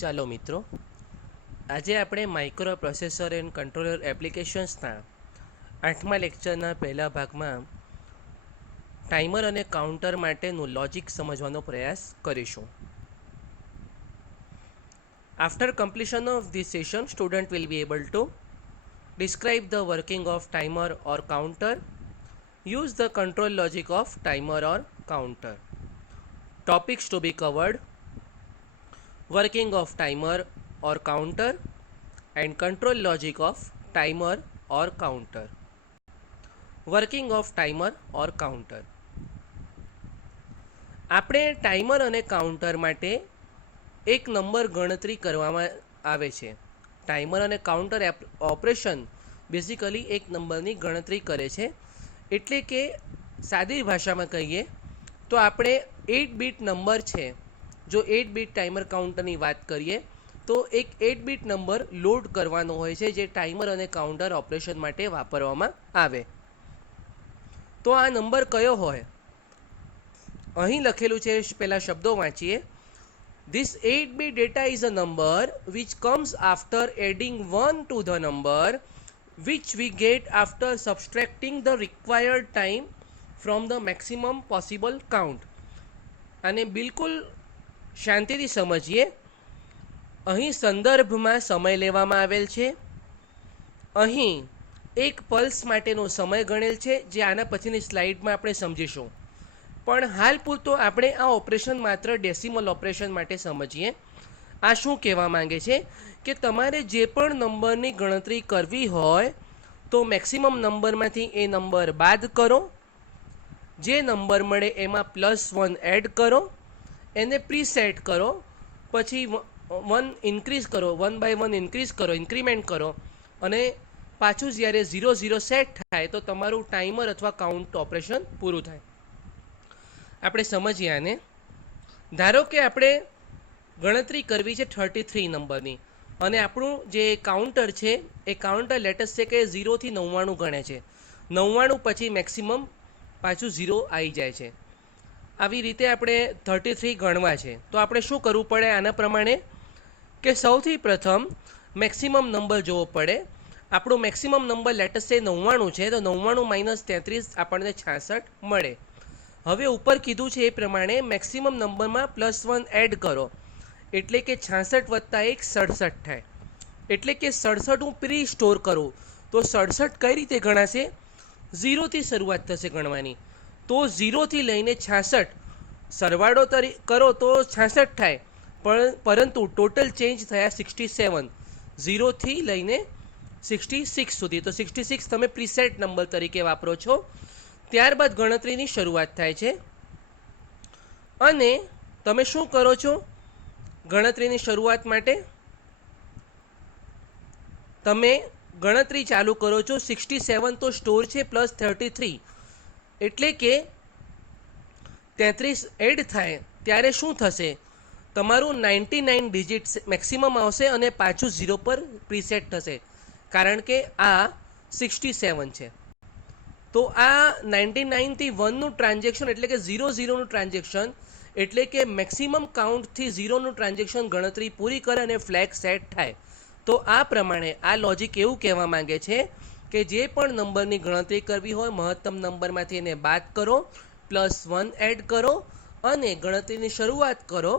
ચાલો મિત્રો, આજે આપણે માઇક્રો પ્રોસેસર એન્ડ કંટ્રોલર એપ્લિકેશન્સના 8મા લેક્ચરના પહેલા ભાગમાં ટાઈમર અને કાઉન્ટર માટેનું લોજિક સમજવાનો પ્રયાસ કરીશું. After completion of this session, student will be able to describe the working of timer or counter, use the control logic of timer or counter. Topics to be covered: working of timer or counter and control logic of timer or counter. Working of timer or counter. આપણે timer અને counter માટે એક number ગણતરી કરવામાં આવે છે. Timer અને counter operation basically એક નંબરની ગણતરી કરે છે. એટલે કે સાદી ભાષામાં કહીએ તો આપણે 8 બીટ નંબર છે. જો 8 બીટ ટાઈમર કાઉન્ટરની વાત કરીએ તો એક 8 બીટ નંબર લોડ કરવાનો હોય છે, જે ટાઈમર અને કાઉન્ટર ઓપરેશન માટે વાપરવામાં આવે. તો આ નંબર કયો હોય? અહીં લખેલું છે, પહેલા શબ્દો વાંચીએ. This 8-bit data is a number which comes after adding 1 to the number which we get after subtracting the required time from the maximum possible count. અને બિલકુલ શાંતિથી સમજીએ. અહીં સંદર્ભમાં સમય લેવામાં આવેલ છે. અહીં એક પલ્સ માટેનો સમય ગણેલ છે, જે આના પછીની સ્લાઇડમાં આપણે સમજીશું. પણ હાલ પૂરતો આપણે આ ઓપરેશન માત્ર ડેસિમલ ઓપરેશન માટે સમજીએ. આ શું કહેવા માંગે છે કે તમારે જે પણ નંબરની ગણતરી કરવી હોય તો મેક્સિમમ નંબરમાંથી એ નંબર બાદ કરો, જે નંબર મળે એમાં +1 એડ કરો, એને પ્રીસેટ કરો, પછી 1 ઇન્ક્રીઝ કરો, 1 બાય 1 ઇન્ક્રીઝ કરો, ઇન્ક્રીમેન્ટ કરો, અને પાછું જ્યારે 0 સેટ થાય તો તમારું ટાઈમર અથવા કાઉન્ટ ઓપરેશન પૂરું થાય. આપણે સમજીએ આને. ધારો કે આપણે ગણતરી કરવી છે 33 નંબરની, અને આપણું જે કાઉન્ટર છે એ કાઉન્ટર લેટેસ્ટ છે કે 0 થી 99 ગણે છે. 99 પછી મેક્સિમમ પાછું 0 આવી જાય છે. આવી રીતે આપણે 33 ગણવા છે. તો આપણે શું કરવું પડે આના પ્રમાણે કે સૌથી પ્રથમ મેક્સિમમ નંબર જોવો પડે. આપણો મેક્સિમમ નંબર લેટેસ્ટ છે 99 છે, તો 99 - 33 આપણને 66 મળે. હવે ઉપર કીધું છે એ પ્રમાણે મેક્સિમમ નંબરમાં +1 એડ કરો, એટલે કે 66 + 1 67 થાય. એટલે કે 67 હું પ્રી સ્ટોર કરું તો 67 કઈ રીતે ગણાશે? 0થી શરૂઆત થશે ગણવાની. તો 0થી લઈને 66 સરવાળો કરો તો 66 થાય, પરંતુ ટોટલ ચેન્જ થયા 67, 0થી લઈને 66 સુધી. તો 66 તમે પ્રીસેટ નંબર તરીકે વાપરો છો. ત્યારબાદ ગણતરીની શરૂઆત થાય છે. અને તમે શું કરો છો ગણતરીની શરૂઆત માટે? તમે ગણતરી ચાલુ કરો છો. 67 તો સ્ટોર છે, +33, એટલે કે 33 એડ થાય ત્યારે શું થશે? તમારું 99 ડિજિટ મેક્સિમમ આવશે અને પાછું 0 પર પ્રીસેટ થશે, કારણ કે આ 67 છે. તો આ 99 થી 1નું ટ્રાન્ઝેક્શન, એટલે કે 00નું ટ્રાન્ઝેક્શન, એટલે કે મેક્સિમમ કાઉન્ટથી 0નું ટ્રાન્ઝેક્શન ગણતરી પૂરી કરે અને ફ્લેગ સેટ થાય. તો આ પ્રમાણે આ લોજિક એવું કહેવા માંગે છે કે જે પણ નંબરની ગણતરી કરવી હોય મહત્તમ નંબરમાંથી એને બાદ કરો, +1 એડ કરો અને ગણતરીની શરૂઆત કરો.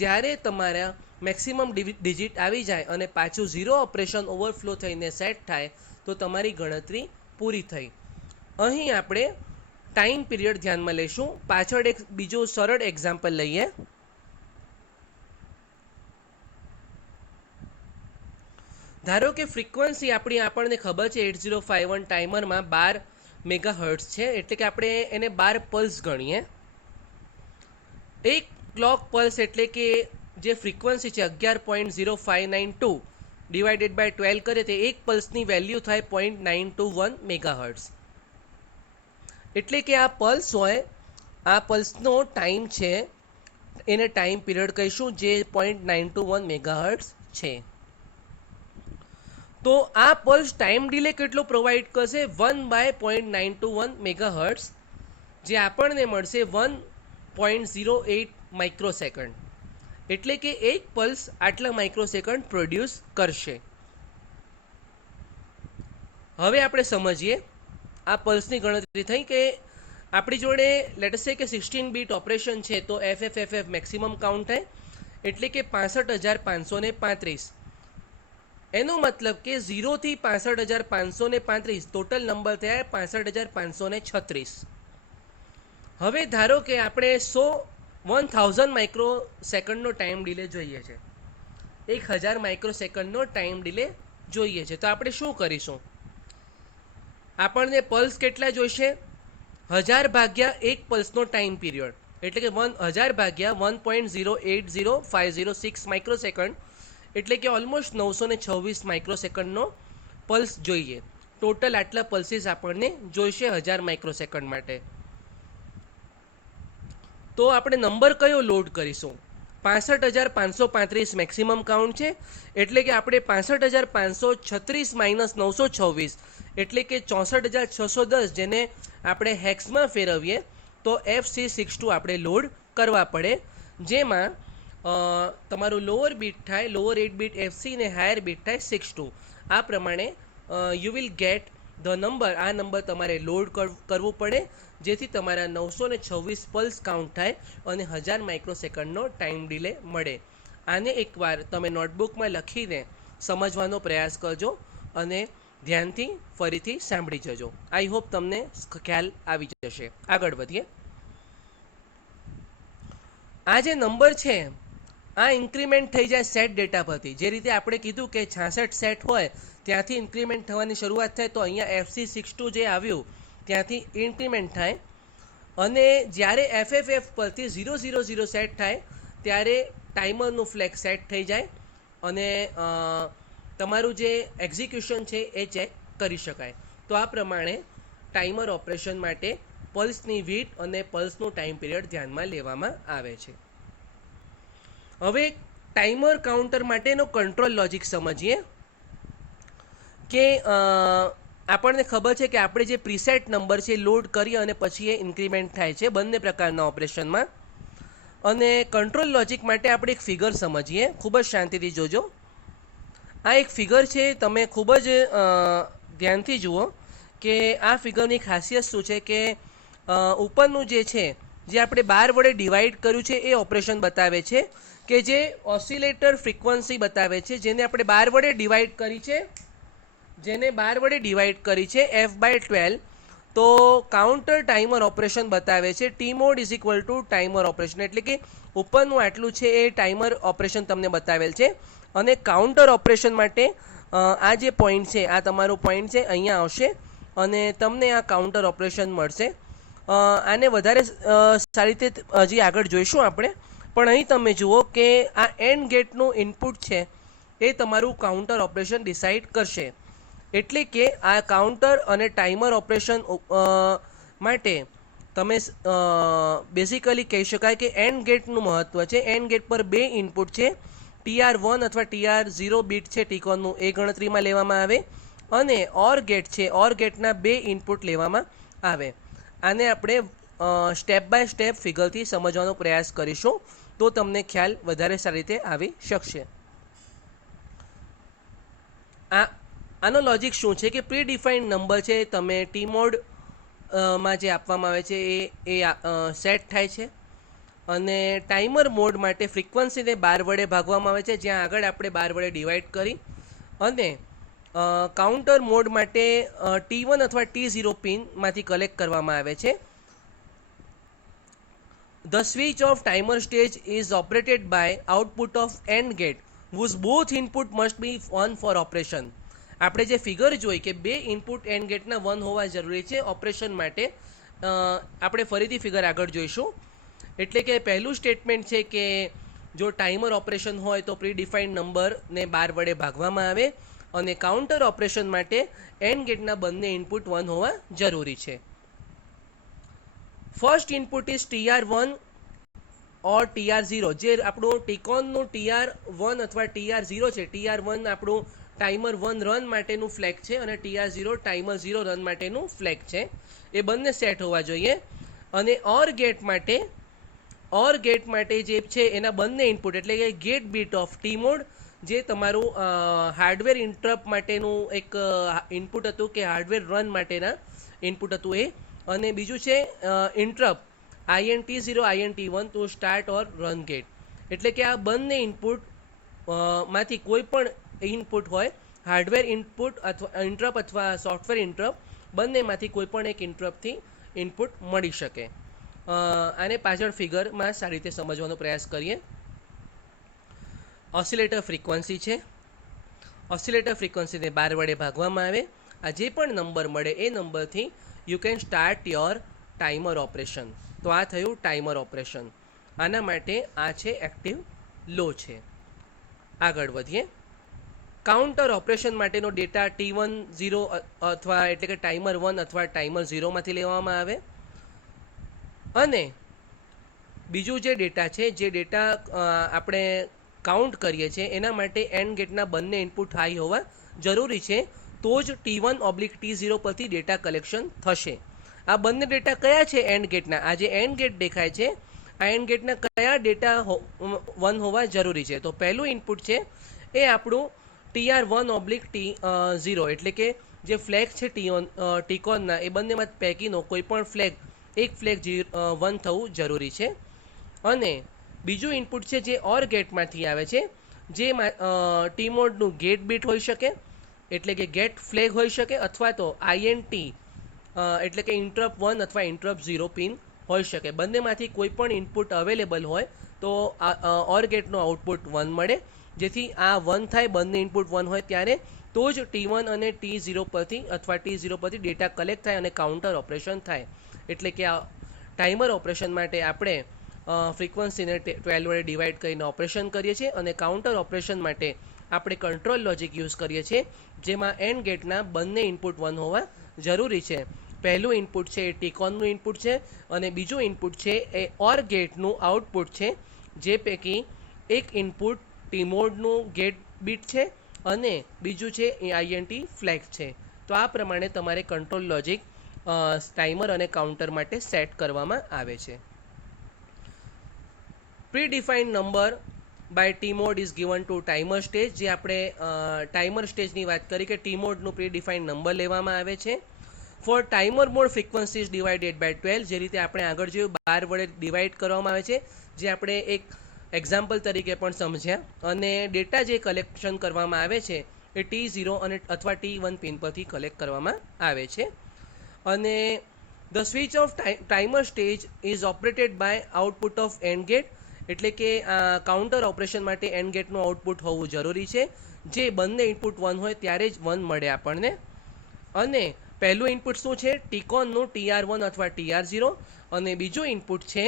જ્યારે તમારા મેક્સિમમ ડિજિટ આવી જાય અને પાછું 0 ઓપરેશન ઓવરફ્લો થઈને સેટ થાય તો તમારી ગણતરી પૂરી થઈ. અહીં આપણે ટાઈમ પીરિયડ ધ્યાનમાં લઈશું. પાછળ એક બીજો સરળ એક્ઝામ્પલ લઈએ. ધારો કે ફ્રીક્વન્સી આપણને ખબર છે 8051 ટાઈમરમાં 12 મેગાહર્ટ્ઝ છે, એટલે કે આપણે એને 12 પલ્સ ગણીએ. એક ક્લોક પલ્સ એટલે કે જે ફ્રીક્વન્સી છે 11.0592 ડિવાઇડેડ બાય 12 કરે તે એક પલ્સની વેલ્યુ થાય 0.921 મેગાહર્ટ્ઝ. એટલે કે આ પલ્સ હોય, આ પલ્સનો ટાઈમ છે, એને ટાઈમ પીરિયડ કહીશું, જે 0.921 મેગાહર્ટ્ઝ છે. તો આ પલ્સ ટાઈમ ડિલે કેટલો પ્રોવાઈડ કરશે? 1/0.921 મેગાહર્ટ્ઝ, જે આપણને મળશે 1.08 માઇક્રોસેકન્ડ. એટલે કે એક પલ્સ આટલા માઇક્રોસેકન્ડ પ્રોડ્યુસ કરશે. હવે આપણે સમજીએ આ પલ્સની ગણતરી થઈ કે આપણી જોડે લેટ્સ સે કે 16 બીટ ઓપરેશન છે તો FFFF મેક્સિમમ કાઉન્ટ થાય એટલે કે 65,535. એનો મતલબ કે 0 થી 65,535 ટોટલ નંબર થયા 65,536. હવે ધારો કે આપણે 1000 માઇક્રો સેકન્ડનો ટાઈમ ડિલે જોઈએ છે, 1000 માઇક્રો સેકન્ડનો ટાઈમ ડિલે જોઈએ છે, તો આપણે શું કરીશું? આપણને પલ્સ કેટલા જોઈશે? 1000 ભાગ્યા એક પલ્સનો ટાઈમ પીરિયડ એટલે કે 1000 ભાગ્યા 1.080506 માઇક્રોસેકન્ડ એટલે કે ઓલમોસ્ટ 926 માઇક્રોસેકન્ડનો પલ્સ જોઈએ. ટોટલ આટલા પલ્સીસ આપણને જોઈશે 1000 માઇક્રોસેકન્ડ માટે. તો આપણે નંબર કયો લોડ કરીશું? 65,535 મેક્સિમમ કાઉન્ટ છે એટલે કે આપણે 65,536 માઇનસ 926 એટલે કે 64,610 જેને આપણે હેક્સમાં ફેરવીએ તો FC62 આપણે લોડ કરવા પડે, જેમાં તમારું લોઅર બીટ થાય લોઅર 8 બીટ FC ને હાયર બીટ થાય 62. આ પ્રમાણે you will get the number. આ નંબર તમારે લોડ કરવું પડે જેથી તમારા 926 પલ્સ કાઉન્ટ થાય અને 1000 માઇક્રોસેકન્ડનો ટાઈમ ડિલે મળે. આને એકવાર તમે નોટબુકમાં લખીને સમજવાનો પ્રયાસ કરજો અને ધ્યાનથી ફરીથી સાંભળી જજો. આઈ હોપ તમને ખ્યાલ આવી જશે. આગળ વધીએ. આ જે નંબર છે આ ઇન્ક્રીમેન્ટ થઈ જાય સેટ ડેટા પરથી. જે રીતે આપણે કીધું કે 66 સેટ હોય ત્યાંથી ઇન્ક્રીમેન્ટ થવાની શરૂઆત થાય, તો અહીંયા FC62 જે આવ્યું ત્યાંથી ઇન્ક્રીમેન્ટ થાય અને જ્યારે FFF પરથી 000 સેટ થાય ત્યારે ટાઈમરનું ફ્લેગ સેટ થઈ જાય અને તમારું જે એક્ઝિક્યુશન છે એ ચેક કરી શકાય. તો આ પ્રમાણે ટાઈમર ઓપરેશન માટે પલ્સની વીટ અને પલ્સનો ટાઈમ પીરિયડ ધ્યાનમાં લેવામાં આવે છે. હવે ટાઈમર કાઉન્ટર માટેનો કંટ્રોલ લોજિક સમજીએ કે આપણને ખબર છે કે આપણે જે પ્રીસેટ નંબર છે લોડ કરીએ અને પછી એ ઇન્ક્રીમેન્ટ થાય છે બંને પ્રકારના ઓપરેશનમાં. અને કંટ્રોલ લોજિક માટે આપણે એક ફિગર સમજીએ, ખૂબ જ શાંતિથી જોજો. આ એક ફિગર છે, તમે ખૂબ જ ધ્યાનથી જુઓ કે આ ફિગરની ખાસિયત શું છે કે ઉપરનું જે છે જે આપણે 12 વડે ડિવાઈડ કર્યું છે એ ઓપરેશન બતાવે છે કે જે ઓસિલેટર ફ્રીક્વન્સી બતાવે છે જેને આપણે 12 વડે ડિવાઈડ કરી છે F/12. તો કાઉન્ટર ટાઈમર ઓપરેશન બતાવે છે T mode is equal to timer operation એટલે કે ઉપરનું આટલું છે એ ટાઈમર ઓપરેશન તમને બતાવેલ છે અને કાઉન્ટર ઓપરેશન માટે આ જે પોઈન્ટ છે આ તમારો પોઈન્ટ છે અહીંયા આવશે અને તમને આ કાઉન્ટર ઓપરેશન મળશે. આને વધારે સારી રીતે હજી આગળ જોઈશું આપણે, પણ અહીં તમે જુઓ કે આ એન્ડ ગેટનું ઇનપુટ છે એ તમારું કાઉન્ટર ઓપરેશન ડિસાઇડ કરશે. એટલે કે આ કાઉન્ટર અને ટાઈમર ઓપરેશન માટે તમે બેઝિકલી કહી શકાય કે એન્ડ ગેટનું મહત્ત્વ છે. એન્ડ ગેટ પર 2 ઇનપુટ છે, TR1 અથવા TR0 બીટ છે ટીકોનનું એ ગણતરીમાં લેવામાં આવે અને ઓર ગેટ છે, ઓર ગેટના 2 ઇનપુટ લેવામાં આવે. આને આપણે સ્ટેપ બાય સ્ટેપ ફિગરથી સમજવાનો પ્રયાસ કરીશું તો તમને ખ્યાલ વધારે સારી રીતે આવી શકશે. આનો લોજિક શું છે કે પ્રી ડિફાઇન્ડ નંબર છે તમે ટી મોડ માં જે આપવામાં આવે છે એ સેટ થાય છે અને ટાઈમર મોડ માટે ફ્રીક્વન્સીને 12 વડે ભાગવામાં આવે છે જ્યાં આગળ આપણે 12 વડે ડિવાઈડ કરી અને કાઉન્ટર મોડ માટે T1 અથવા T0 પિનમાંથી કલેક્ટ કરવામાં આવે છે. The switch of timer stage is operated by output of AND gate whose both input must be on for operation. આપણે જે ફિગર જોઈ કે 2 ઇનપુટ એન્ડ ગેટના 1 હોવા જરૂરી છે ઓપરેશન માટે. આપણે ફરીથી ફિગર આગળ જોઈશું. એટલે કે પહેલું સ્ટેટમેન્ટ છે કે જો ટાઈમર ઓપરેશન હોય તો પ્રી ડિફાઇન્ડ નંબરને 12 વડે ભાગવામાં આવે અને કાઉન્ટર ઓપરેશન માટે એન્ડ ગેટના બંને ઇનપુટ 1 હોવા જરૂરી છે. First input is TR1 or TR0. જે આપણું ટીકોનનું TR1 અથવા TR0 છે, TR1 આપણું ટાઈમર 1 રન માટેનું ફ્લેગ છે અને TR0 ટાઈમર 0 રન માટેનું ફ્લેગ છે. એ બંને સેટ હોવા જોઈએ અને ઓર ગેટ માટે ઓર ગેટ માટે જે છે એના બંને ઇનપુટ એટલે કે gate bit of T mode, જે તમારું હાર્ડવેર ઇન્ટરપ્ટ માટેનું એક ઇનપુટ હતું કે હાર્ડવેર રન માટેના ઇનપુટ હતું એ, અને બીજું છે interrupt INT0 INT1 to start or run gate. એટલે કે આ બંને ઇનપુટ માંથી કોઈ પણ ઇનપુટ હોય, હાર્ડવેર ઇનપુટ અથવા ઇન્ટરપ્ટ અથવા સોફ્ટવેર ઇન્ટરપ્ટ, બંનેમાંથી કોઈ પણ એક ઇન્ટરપ્ટથી ઇનપુટ મળી શકે. આને પાછળ ફિગરમાં સારી રીતે સમજવાનો પ્રયાસ કરીએ. ઓસિલેટર ફ્રીક્વન્સી છે. ઓસિલેટર ફ્રીક્વન્સીને 12 વડે ભાગવામાં આવે. આ જે પણ નંબર મળે એ નંબરથી you can start your timer operation. તો આ થયું ટાઈમર ઓપરેશન. આના માટે આ છે એક્ટિવ લો છે. આગળ વધીએ. કાઉન્ટર ઓપરેશન માટેનો ડેટા T10 અથવા એટલે કે ટાઈમર 1 અથવા ટાઈમર 0માંથી લેવામાં આવે. અને બીજું જે ડેટા છે, જે ડેટા આપણે કાઉન્ટ કરીએ છીએ એના માટે એન્ડ ગેટના બંને ઇનપુટ હાઈ હોવા જરૂરી છે, તો જ T1/T0 પરથી ડેટા કલેક્શન થશે. આ બંને ડેટા કયા છે એન્ડ ગેટના? આ જે એન્ડ ગેટ દેખાય છે આ એન્ડ ગેટના કયા ડેટા 1 હોવા જરૂરી છે? તો પહેલું ઇનપુટ છે એ આપણું TR1/T0 એટલે કે જે ફ્લેગ છે ટીકોનના એ બંનેમાં પૈકીનો કોઈ પણ ફ્લેગ, એક ફ્લેગ 1 થવું જરૂરી છે. અને બીજું ઇનપુટ છે જે ઓર ગેટમાંથી આવે છે, જે ટી મોડનું ગેટ બીટ હોઈ શકે, એટલે કે ગેટ ફ્લેગ હોઈ શકે, અથવા તો INT એટલે કે ઇન્ટરપ્ટ 1 અથવા ઇન્ટરપ્ટ 0 પિન હોઈ શકે. બંનેમાંથી કોઈ પણ ઇનપુટ અવેલેબલ હોય તો ઓર ગેટનું આઉટપુટ 1 મળે. જેથી આ 1 થાય, બંને ઇનપુટ 1 હોય ત્યારે તો જ T1 અને T0 પરથી અથવા T0 પરથી ડેટા કલેક્ટ થાય અને કાઉન્ટર ઓપરેશન થાય. એટલે કે આ ટાઈમર ઓપરેશન માટે આપણે ફ્રીક્વન્સીને 12 વડે ડિવાઈડ કરીને ઓપરેશન કરીએ છીએ, અને કાઉન્ટર ઓપરેશન માટે આપણે કંટ્રોલ લોજિક યુઝ કરીએ છીએ, જેમાં એન્ડ ગેટના બંને ઇનપુટ 1 હોવા જરૂરી છે. પહેલું ઇનપુટ છે એ ટીકોનનું ઇનપુટ છે, અને બીજું ઇનપુટ છે એ ઓર ગેટનું આઉટપુટ છે, જે પૈકી એક ઇનપુટ ટી મોડનું ગેટ બીટ છે અને બીજું છે એ INT ફ્લેગ છે. તો આ પ્રમાણે તમારે કંટ્રોલ લોજિક ટાઈમર અને કાઉન્ટર માટે સેટ કરવામાં આવે છે. Predefined number by T mode is given to timer stage. જે આપણે ટાઈમર સ્ટેજની વાત કરી કે ટી મોડનું પ્રીડિફાઇન્ડ નંબર લેવામાં આવે છે. For timer mode frequency is divided by 12. જે રીતે આપણે આગળ જોયું 12 વડે ડિવાઈડ કરવામાં આવે છે, જે આપણે એક એક્ઝામ્પલ તરીકે પણ સમજ્યા. અને ડેટા જે કલેક્શન કરવામાં આવે છે એ T0 અને અથવા T1 પિન પરથી કલેક્ટ કરવામાં આવે છે. અને the switch of timer stage is operated by output of and gate. એટલે કે કાઉન્ટર ઓપરેશન માટે એન્ડ ગેટનું આઉટપુટ હોવું જરૂરી છે, જે બંને ઇનપુટ 1 હોય ત્યારે જ 1 મળે આપણને. અને પહેલું ઇનપુટ શું છે? ટીકોનનું TR1 અથવા TR0. અને બીજું ઇનપુટ છે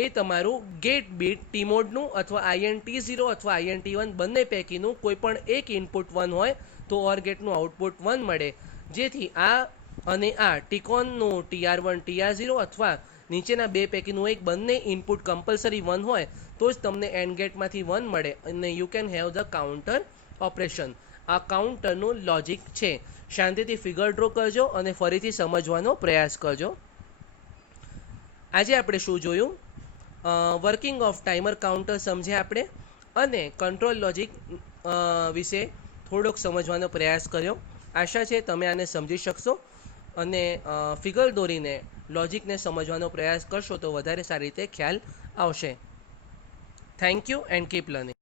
એ તમારું ગેટ બીટ ટી મોડનું અથવા INT0 અથવા INT1, બંને પૈકીનું કોઈ પણ એક ઇનપુટ 1 હોય તો ઓર ગેટનું આઉટપુટ 1 મળે. જેથી આ અને આ ટીકોનનું TR1 TR0 અથવા નીચેના બે પૈકીનું એક બંને ઇનપુટ કમ્પલસરી 1 હોય તો જ તમને એન્ડ ગેટમાંથી 1 મળે, અને you can have the counter operation. આ કાઉન્ટરનું લોજિક છે. શાંતિથી ફિગર ડ્રો કરજો અને ફરીથી સમજવાનો પ્રયાસ કરજો. આજે આપણે શું જોયું? વર્કિંગ ઓફ ટાઈમર કાઉન્ટર સમજ્યા આપણે, અને કંટ્રોલ લોજિક વિશે થોડોક સમજવાનો પ્રયાસ કર્યો. આશા છે તમે આને સમજી શકશો, અને ફિગર દોરીને લોજિકને સમજવાનો પ્રયાસ કરશો તો વધારે સારી રીતે ખ્યાલ આવશે. Thank you and keep learning.